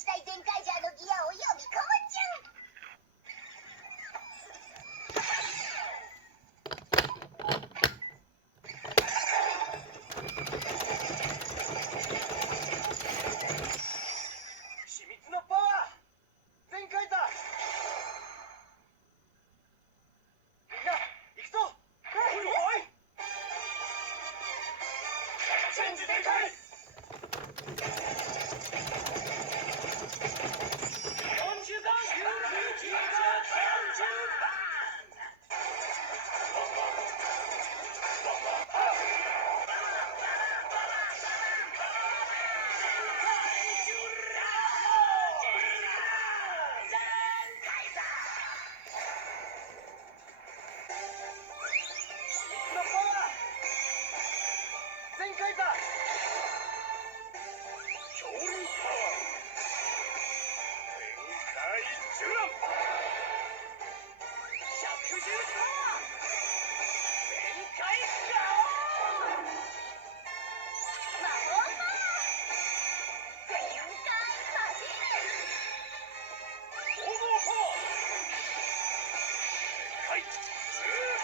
死体全開ジャーのギアを読み込むっちゅう。秘密のパワー全開だ。みんな行くぞ。おいおい、チェンジ全開。40番全開だ。恐竜パワー全開ジュラン。百獣パワー全開ガオー。魔法パワー全開マシン。黄金パワー全開ズー。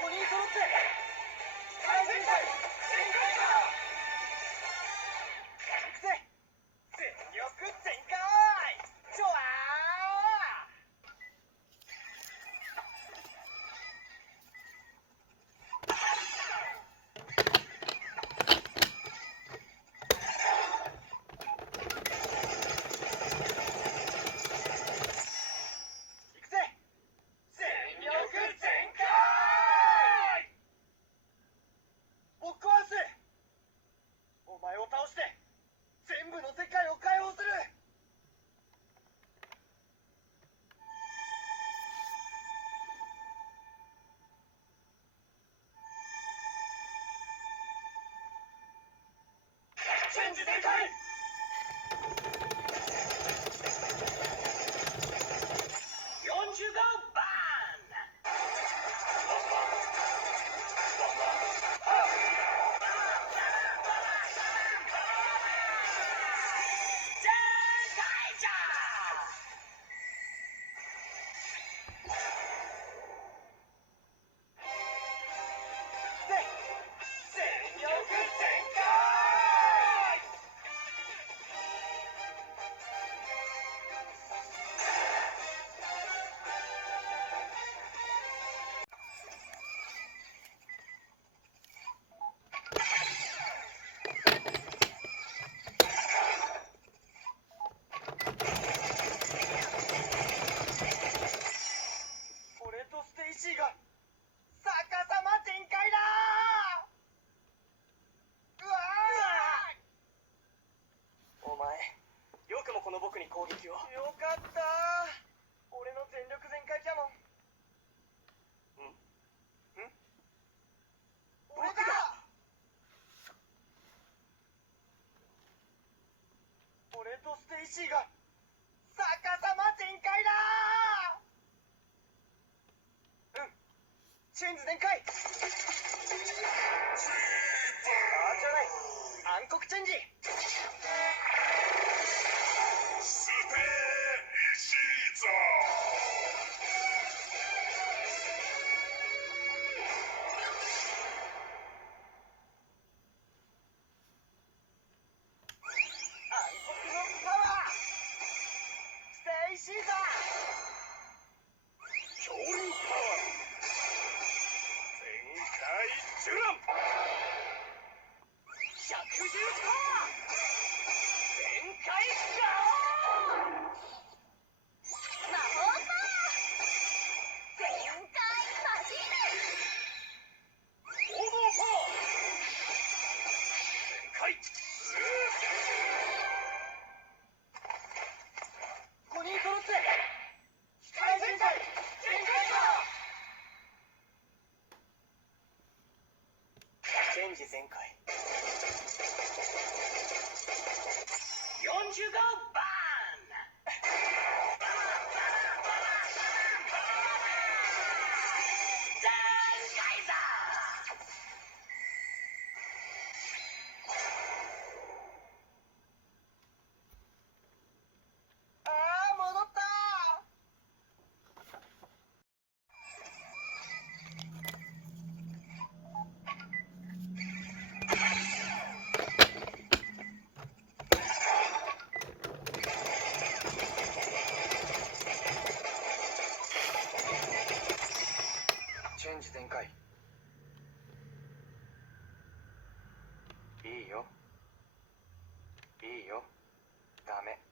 5人揃って大全開全開だ。行くぜ。全力全開ジョワー。行くぜ。全力全開ボックワンス。お前を倒して全部の世界を解放する。チェンジ全開。45番全開じゃ。全力全開。俺とステイシーが逆さま全開だ。うわー。お前よくもこの僕に攻撃を。よかった。俺の全力全開キャノン。俺だ。俺とステイシーが逆さま全開だ。チェンジ全開。あじゃない暗黒チェンジ。ステイシーザ暗黒のパワーステイシーザ恐竜パワー全開ジュラン。百獣パワー全開ガオー。魔法パワー全開マシン。黄金パワー全開ズー。5人揃って大全開全開だ。チェンジ全開。45番全開だ。チェンジ全開。いいよ。いいよ。ダメ。